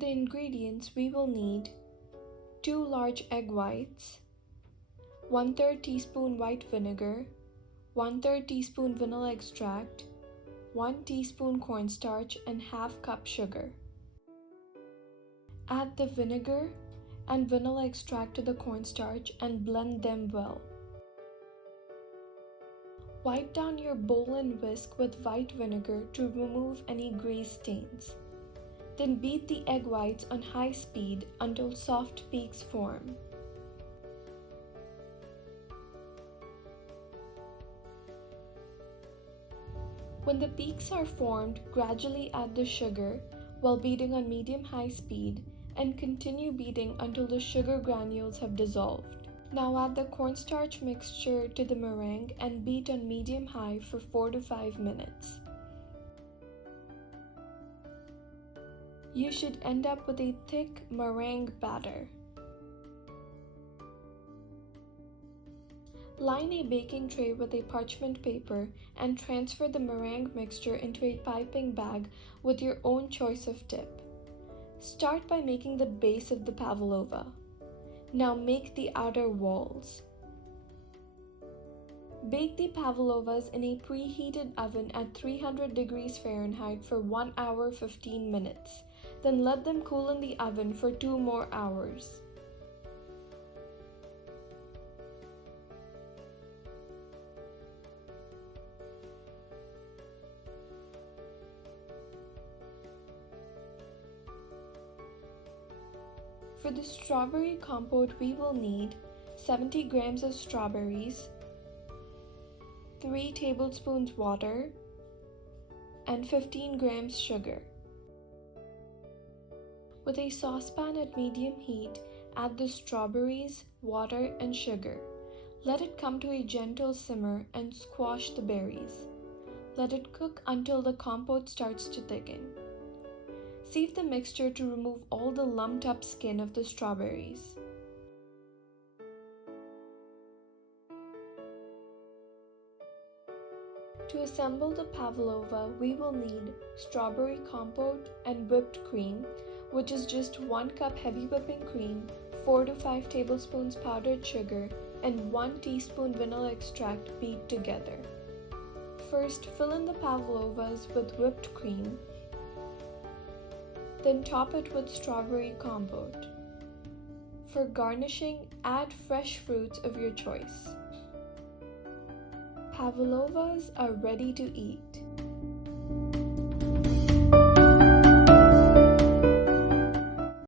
the ingredients, we will need 2 large egg whites, 1/3 teaspoon white vinegar, 1/3 teaspoon vanilla extract, 1 teaspoon cornstarch, and ½ cup sugar. Add the vinegar and vanilla extract to the cornstarch and blend them well. Wipe down your bowl and whisk with white vinegar to remove any gray stains. Then beat the egg whites on high speed until soft peaks form. When the peaks are formed, gradually add the sugar while beating on medium-high speed and continue beating until the sugar granules have dissolved. Now add the cornstarch mixture to the meringue and beat on medium-high for 4 to 5 minutes. You should end up with a thick meringue batter. Line a baking tray with a parchment paper and transfer the meringue mixture into a piping bag with your own choice of dip. Start by making the base of the pavlova. Now make the outer walls. Bake the pavlovas in a preheated oven at 300 degrees Fahrenheit for 1 hour 15 minutes. Then let them cool in the oven for 2 more hours. For the strawberry compote, we will need 70 grams of strawberries, 3 tablespoons water, and 15 grams sugar. With a saucepan at medium heat, add the strawberries, water, and sugar. Let it come to a gentle simmer and squash the berries. Let it cook until the compote starts to thicken. Sieve the mixture to remove all the lumped up skin of the strawberries. To assemble the pavlova, we will need strawberry compote and whipped cream, which is just 1 cup heavy whipping cream, 4 to 5 tablespoons powdered sugar, and 1 teaspoon vanilla extract beat together. First, fill in the pavlovas with whipped cream. Then top it with strawberry compote. For garnishing, add fresh fruits of your choice. Pavlovas are ready to eat.